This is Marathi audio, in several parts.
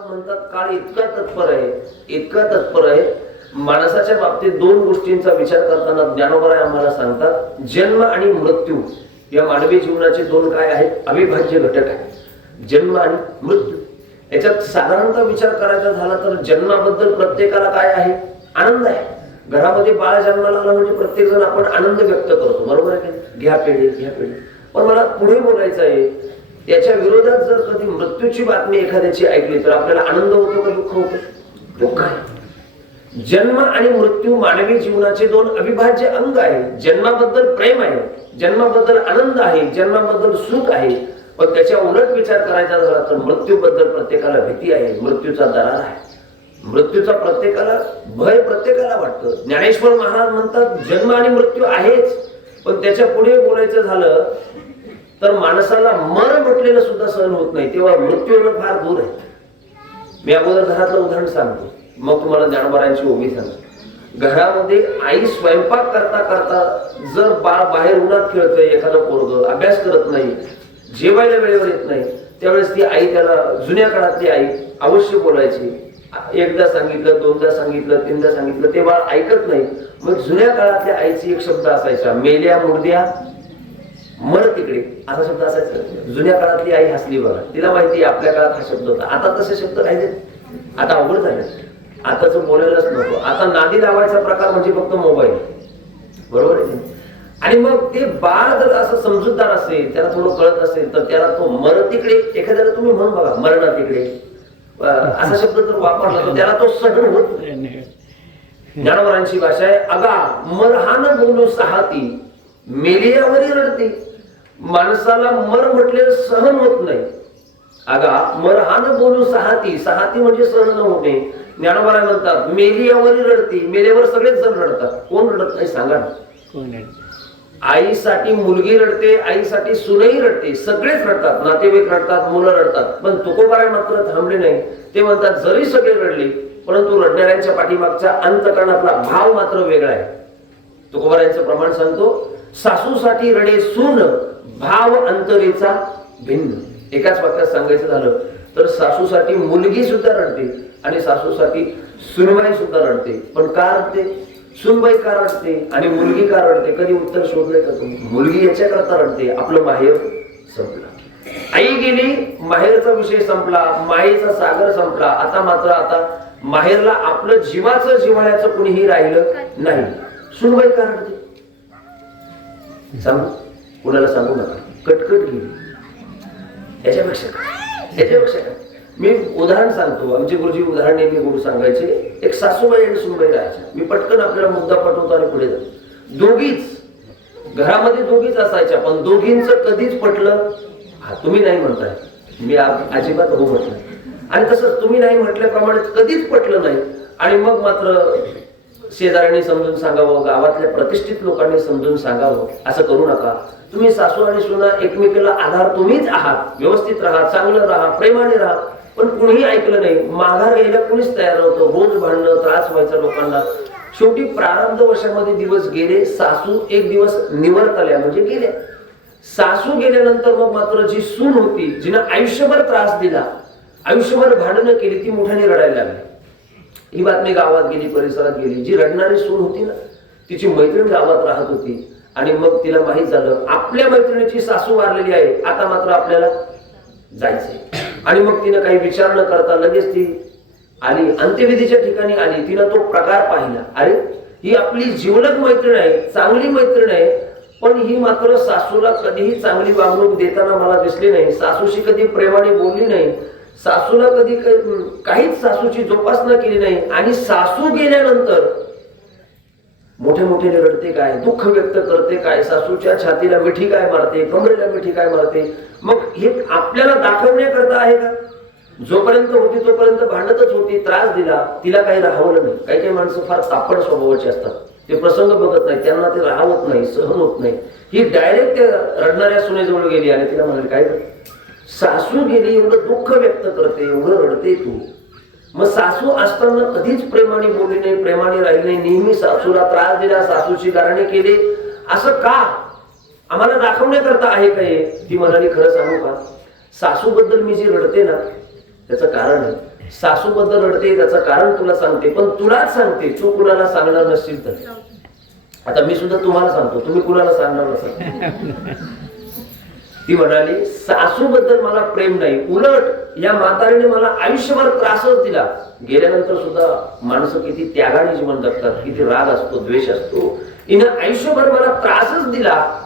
महाराज म्हणतात काळ इतका तत्पर आहे इतका तत्पर आहे. माणसाच्या बाबतीत दोन गोष्टींचा विचार करताना ज्ञानोबराय आम्हाला सांगतात जन्म आणि मृत्यू या मानवी जीवनाचे दोन काय आहेत? अविभाज्य घटक आहेत. जन्म आणि मृत्यू. याच्यात साधारणतः विचार करायचा झाला तर जन्माबद्दल प्रत्येकाला काय आहे? आनंद आहे. घरामध्ये बाळ जन्माला आला म्हणजे प्रत्येक जण आपण आनंद व्यक्त करतो. बरोबर आहे घ्या पेढे घ्या पेढे. पण मला पुढे बोलायचं आहे याच्या विरोधात जर कधी मृत्यूची बातमी एखाद्याची ऐकली तर आपल्याला आनंद होतो का दुःख होतो? हो दुःख आहे जन्म आणि मृत्यू मानवी जीवनाचे दोन अविभाज्य अंग आहेत जन्माबद्दल प्रेम आहे जन्माबद्दल आनंद आहे जन्माबद्दल सुख आहे. पण त्याच्या उलट विचार करायचा झाला तर मृत्यूबद्दल प्रत्येकाला भीती आहे मृत्यूचा दरार आहे. मृत्यूचा प्रत्येकाला भय प्रत्येकाला वाटतं. ज्ञानेश्वर महाराज म्हणतात जन्म आणि मृत्यू आहेच. पण त्याच्या पुढे बोलायचं झालं तर माणसाला मर म्हटलेलं सुद्धा सहन होत नाही तेव्हा मृत्यू येणं फार दूर आहे. मी अगोदर घरातलं उदाहरण सांगतो. मग तुम्हाला ज्ञानोबारांची ओबी सांगतो. घरामध्ये आई स्वयंपाक करता करता जर बाळ बाहेर उन्हात खेळतोय एखादं पोरग अभ्यास करत नाही जेवायला वेळेवर येत नाही त्यावेळेस ती आई त्याला जुन्या काळातली आई अवश्य बोलायची. एकदा सांगितलं दोनदा सांगितलं तीनदा सांगितलं ते बाळ ऐकत नाही. मग जुन्या काळातल्या आईची एक शब्द असायचा मेल्या मुर्द्या मर तिकडे. असा शब्द असायचा. जुन्या काळातली आई हसली बघा. तिला माहिती आहे आपल्या काळात हा शब्द होता. आता तसे शब्द राहिले आता अवघड झाले. आताच बोलायलाच नको. आता नादी लावायचा प्रकार म्हणजे फक्त मोबाईल. बरोबर आहे आणि मग ते बाळ जर असं समजूतदार असेल त्याला थोडं कळत असेल तर त्याला तो मर तिकडे एखाद्याला तुम्ही म्हणून बघा मरण तिकडे. असा शब्द जर वापरला तर त्याला तो सहन होत जनावरांची ज्ञानवरांची भाषा आहे अगा मरहान बोलू सहाती मेलियावरी रडते. माणसाला मर म्हटलेलं सहन होत नाही. अगा मरहान बोलू सहाती. सहाती म्हणजे सहन न होणे. ज्ञानोबाला म्हणतात मेलियावरी रडते. मेल्यावर सगळेच जण रडतात. कोण रडत नाही सांगा ना. आईसाठी मुलगी रडते आईसाठी सुनही रडते. सगळेच रडतात. नातेवाईक रडतात मुलं रडतात. पण तुकोबाराय मात्र थांबले नाही. ते म्हणतात जरी सगळे रडले परंतु रडणाऱ्यांच्या पाठीमागच्या अंतकरणातला भाव मात्र वेगळा आहे. तुकोबारायांचं प्रमाण सांगतो सासूसाठी रडे सून भाव अंतरेचा भिन्न. एकाच वाक्यात सांगायचं झालं तर सासूसाठी मुलगी सुद्धा रडते आणि सासूसाठी सुनबाई सुद्धा रडते. पण का रडते? सुनबाई का रडते आणि मुलगी का रडते? कधी उत्तर शोधलंय का तुम्ही? मुलगी याच्याकरता रडते. आपलं माहेर संपलं. आई गेली माहेरचा विषय संपला मायेचा सागर संपला. आता मात्र आता माहेरला आपलं जीवाचं जिव्हाळ्याचं कुणीही राहिलं नाही. सुनबाई का रडते? सांगू? कुणाला सांगू नका. कटकट गेली याच्यापेक्षा काय? याच्यापेक्षा काय? मी उदाहरण सांगतो. आमचे गुरुजी उदाहरण नेहमी गुरु सांगायचे. एक सासूबाई आणि सुनबाई राहायच्या. मी पटकन आपल्याला मुद्दा पाठवतो आणि पुढे जातो. दोघीच. घरामध्ये दोघीच असायच्या पण दोघींचं कधीच पटलं हा तुम्ही नाही म्हणताय. मी अजिबात हो म्हटलं. आणि तसंच तुम्ही नाही म्हटल्याप्रमाणे कधीच पटलं नाही. आणि मग मात्र शेजाऱ्यांनी समजून सांगावं गावातल्या प्रतिष्ठित लोकांनी समजून सांगावं असं करू नका. तुम्ही सासू आणि सुना एकमेकीला आधार तुम्हीच आहात. व्यवस्थित राहा चांगलं राहा प्रेमाने राहा. पण कुणीही ऐकलं नाही माघार यायला कुणीच तयार नव्हतं. रोज भांडणं त्रास व्हायचा लोकांना. शेवटी प्रारब्ध वर्षामध्ये दिवस गेले सासू एक दिवस निवडत आल्या म्हणजे गेल्या. सासू गेल्यानंतर मग मात्र जी सून होती जिनं आयुष्यभर त्रास दिला आयुष्यभर भांडणं केली ती मोठ्याने रडायला लागली. ही बातमी गावात गेली परिसरात गेली. जी रडणारी सून होती ना तिची मैत्रीण गावात राहत होती. आणि मग तिला माहीत झालं आपल्या मैत्रिणीची सासू वारलेली आहे. आता मात्र आपल्याला जायचंय. आणि मग तिनं काही विचार न करता लगेच ती आली. अंत्यविधीच्या ठिकाणी आली. तिनं तो प्रकार पाहिला. अरे ही आपली जीवनक मैत्रीण आहे चांगली मैत्रीण आहे पण ही मात्र सासूला कधीही चांगली वागणूक देताना मला दिसली नाही. सासूशी कधी प्रेमाने बोलली नाही. सासूला कधी काहीच सासूची जोपासना केली नाही. आणि सासू गेल्यानंतर मोठे मोठे रडते काय दुःख व्यक्त करते काय सासूच्या छातीला मिठी काय मारते कमरेला मिठी काय मारते मग हे आपल्याला दाखवण्याकरता आहे का? जोपर्यंत होती तोपर्यंत भांडतच होती त्रास दिला तिला काही राहवलं नाही. काही काही माणसं फार तापड स्वभावाची असतात. ते प्रसंग बघत नाही त्यांना ते राहवत नाही सहन होत नाही. ही डायरेक्ट त्या रडणाऱ्या सुनेजवळ गेली आणि तिला म्हणाली काय सासू गेली एवढं दुःख व्यक्त करते एवढं रडते तू. मग सासू असताना कधीच प्रेमाने बोलली नाही प्रेमाने राहिली नाही. नेहमी सासूला त्रास दिला सासूची गारणे केले. असं का? आम्हाला दाखवण्याकरता आहे काय ती म्हणाली खरं सांगू का? सासूबद्दल मी जी रडते ना त्याचं कारण आहे. सासूबद्दल रडते त्याचं कारण तुला सांगते. पण तुलाच सांगते तू कुणाला सांगणार नसशील तर. आता मी सुद्धा तुम्हाला सांगतो तुम्ही कुणाला सांगणार नसाल? ती म्हणाली सासूबद्दल मला प्रेम नाही उलट या म्हातारीने मला आयुष्यभर त्रासच दिला. गेल्यानंतर सुद्धा माणसं किती त्यागाने जीवन जगतात किती राग असतो द्वेष असतो. हिनं आयुष्यभर मला त्रासच दिला.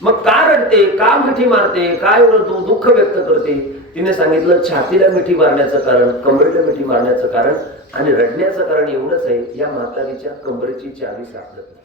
मग का रडते का मिठी मारते काय एवढं दुःख व्यक्त करते? तिने सांगितलं छातीला मिठी मारण्याचं कारण कमरेला मिठी मारण्याचं कारण आणि रडण्याचं कारण एवढंच आहे या म्हातारीच्या कमरेची चावी सापडत नाही.